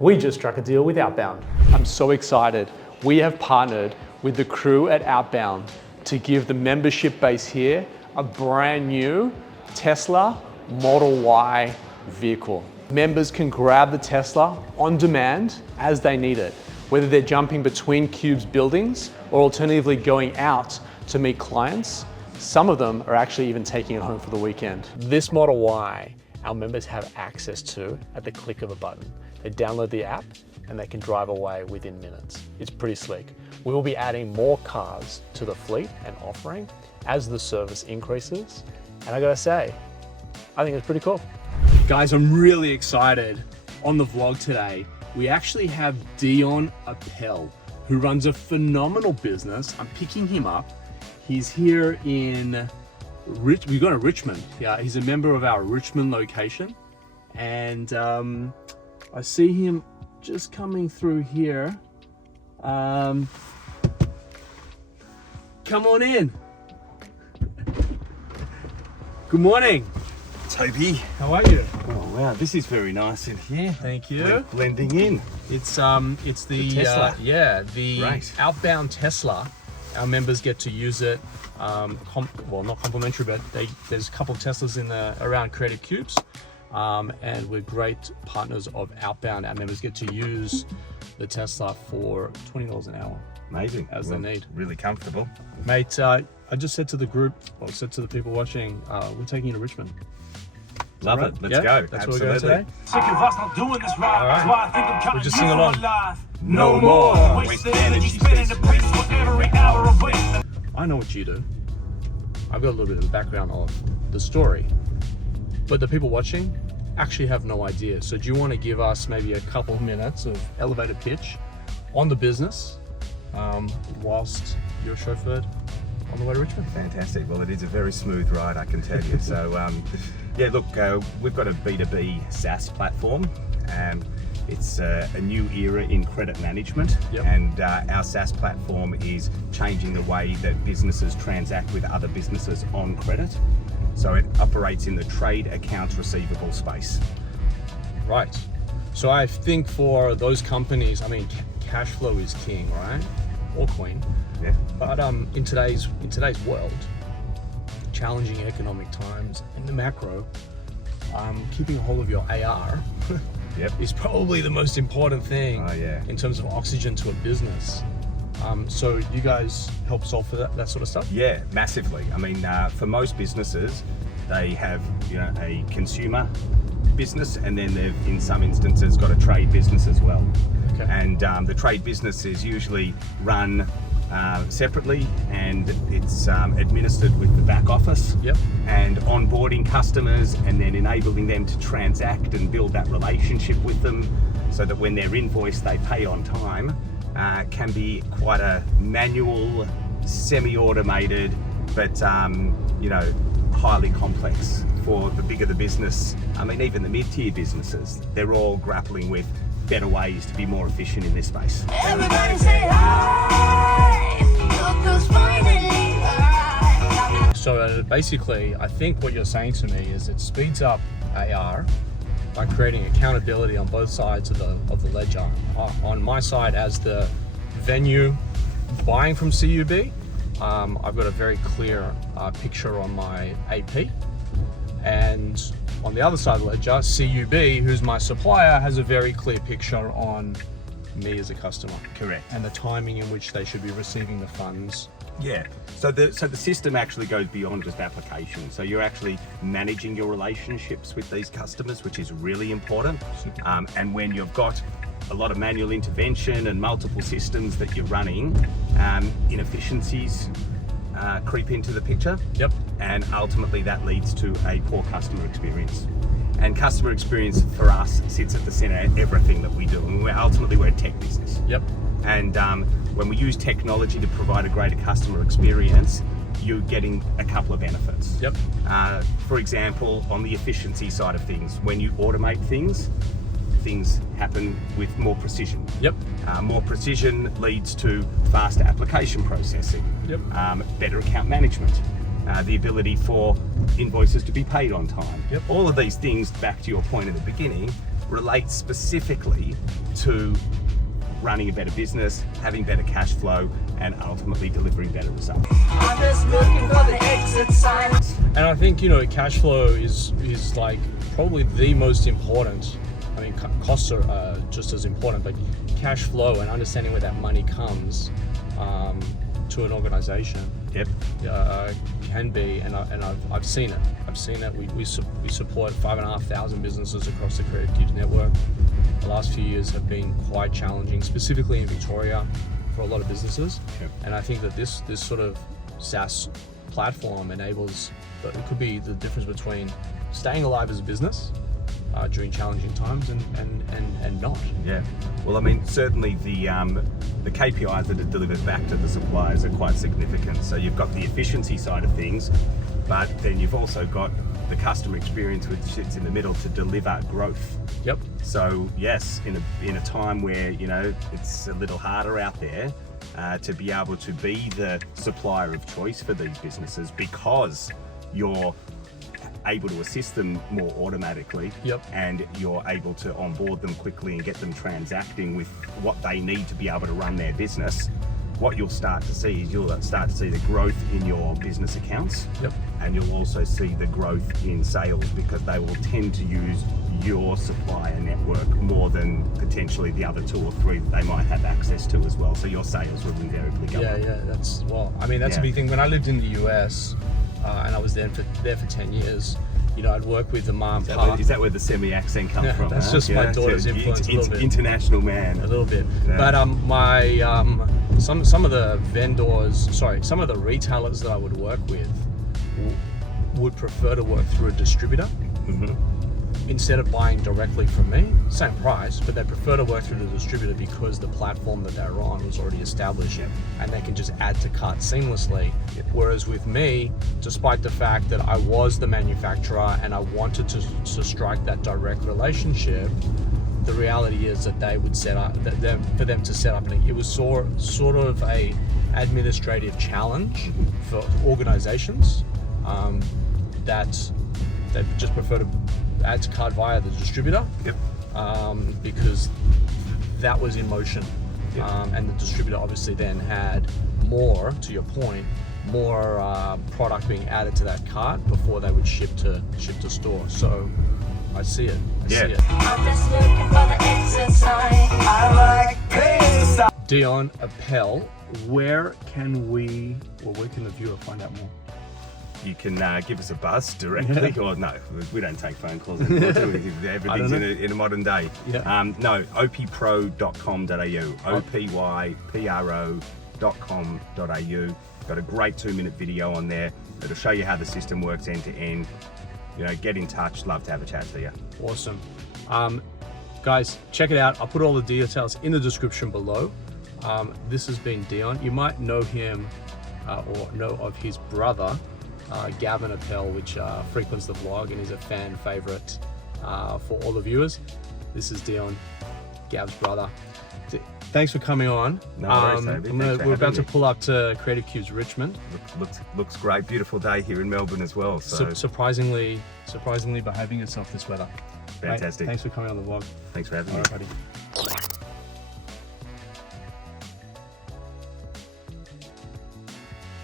We just struck a deal with Outbound. I'm so excited. We have partnered with the crew at Outbound to give the membership base here a brand new Tesla Model Y vehicle. Members can grab the Tesla on demand as they need it, whether they're jumping between Cubes buildings or alternatively going out to meet clients. Some of them are actually even taking it home for the weekend. This Model Y, our members have access to at the click of a button. They download the app and they can drive away within minutes. It's pretty slick. We will be adding more cars to the fleet and offering as the service increases. And I gotta say, I think it's pretty cool. Guys, I'm really excited. On the vlog today, we actually have Dion Appel, who runs a phenomenal business. I'm picking him up. He's here in we've got a Richmond. Yeah, he's a member of our Richmond location. And I see him just coming through here. Come on in. Good morning. Toby. How are you? Oh wow, this is very nice in here. Thank you. We're blending in. It's the Tesla. The Great. Outbound Tesla. Our members get to use it. Well, not complimentary, but there's a couple of Teslas in around Creative Cubes. And we're great partners of Outbound. Our members get to use the Tesla for $20 an hour. Amazing. As they need. Really comfortable. Mate, I just said to the group, or said to the people watching, we're taking you to Richmond. Love right? it. Let's Yeah? go. That's Absolutely. where we're going today. Sick of us not doing this right. All right. That's why I think I'm We'll cutting just you sing from along. alive. No more. Waste the energy, spinning the pace for every hour of waste. I know what you do. I've got a little bit of the background of the story, but the people watching actually have no idea. So do you want to give us maybe a couple of minutes of elevator pitch on the business whilst you're chauffeured on the way to Richmond? Fantastic. Well, it is a very smooth ride, I can tell you. So, yeah, look, we've got a B2B SaaS platform. It's a new era in credit management. Yep. And our SaaS platform is changing the way that businesses transact with other businesses on credit. So it operates in the trade accounts receivable space. Right. So I think for those companies, I mean, cash flow is king, right? Or queen. Yeah. But in today's world, challenging economic times and the macro, keeping a hold of your AR Yep. is probably the most important thing in terms of oxygen to a business. So you guys help solve for that sort of stuff? Yeah, massively. I mean, for most businesses, they have a consumer business, and then they've in some instances got a trade business as well. Okay. And the trade business is usually run separately, and it's administered with the back office. Yep. And onboarding customers, and then enabling them to transact and build that relationship with them, so that when they're invoiced, they pay on time. Can be quite a manual, semi-automated, but highly complex for the bigger the business. I mean, even the mid-tier businesses, they're all grappling with better ways to be more efficient in this space. Everybody say hi, look who's finally arrived. So basically, I think what you're saying to me is it speeds up AR by creating accountability on both sides of the ledger. On my side, as the venue buying from CUB, I've got a very clear picture on my AP, and on the other side of the ledger, CUB, who's my supplier, has a very clear picture on me as a customer. Correct. And the timing in which they should be receiving the funds. Yeah. So the system actually goes beyond just application. So you're actually managing your relationships with these customers, which is really important. And when you've got a lot of manual intervention and multiple systems that you're running, inefficiencies creep into the picture. Yep. And ultimately that leads to a poor customer experience. And customer experience for us sits at the center of everything that we do. And we're a tech business. Yep. And when we use technology to provide a greater customer experience, you're getting a couple of benefits. Yep. For example, on the efficiency side of things, when you automate things happen with more precision. Yep. More precision leads to faster application processing. Yep. Better account management. The ability for invoices to be paid on time. Yep. All of these things, back to your point at the beginning, relates specifically to running a better business, having better cash flow, and ultimately delivering better results. I'm just looking for the exit sign. And I think, cash flow is like probably the most important. I mean, costs are just as important, but cash flow and understanding where that money comes to an organization Yep. can be, and I've seen it. We support 5,500 businesses across the Creative Cubes network. The last few years have been quite challenging, specifically in Victoria, for a lot of businesses. Yep. And I think that this sort of SaaS platform enables, it could be the difference between staying alive as a business during challenging times and not. Yeah. Well, I mean, certainly the KPIs that are delivered back to the suppliers are quite significant. So you've got the efficiency side of things, but then you've also got the customer experience, which sits in the middle to deliver growth. Yep. So yes, in a time where it's a little harder out there, to be able to be the supplier of choice for these businesses because you're able to assist them more automatically. Yep. And you're able to onboard them quickly and get them transacting with what they need to be able to run their business. What you'll start to see is the growth in your business accounts. Yep. And you'll also see the growth in sales because they will tend to use your supplier network more than potentially the other 2 or 3 that they might have access to as well. So your sales will invariably go up. Yeah, that's a big thing. When I lived in the US and I was there for 10 years, I'd work with the mom and pop. Is that where the semi-accent comes from? That's just my daughter's influence a little bit. International man. A little bit. Yeah. But some of the some of the retailers that I would work with would prefer to work through a distributor instead of buying directly from me. Same price, but they prefer to work through the distributor because the platform that they're on was already established and they can just add to cart seamlessly. Whereas with me, despite the fact that I was the manufacturer and I wanted to strike that direct relationship, the reality is that they would set up for them to set up, and it was sort of a administrative challenge for organizations that they just prefer to add to cart via the distributor. Yep. Because that was in motion. Yep. And the distributor obviously then had more, to your point, more product being added to that cart before they would ship to store. So I see it. I see it. I'm just looking for the exit sign. I like Dion Appel, where can the viewer find out more? You can give us a buzz directly, or no, we don't take phone calls anymore. Everything's in a modern day. Yeah. No, opypro.com.au, opypro.com.au. Got a great 2-minute video on there that'll show you how the system works end to end. Get in touch. Love to have a chat to you. Awesome. Guys, check it out. I'll put all the details in the description below. This has been Dion. You might know him or know of his brother, Gavin Appel, which frequents the vlog and is a fan favorite for all the viewers. This is Dion, Gav's brother. Thanks for coming on. No worries, Toby. We're about to pull up to Creative Cubes Richmond. Looks great. Beautiful day here in Melbourne as well. So surprisingly behaving itself this weather. Fantastic. Mate, thanks for coming on the vlog. Thanks for having me. All right, buddy.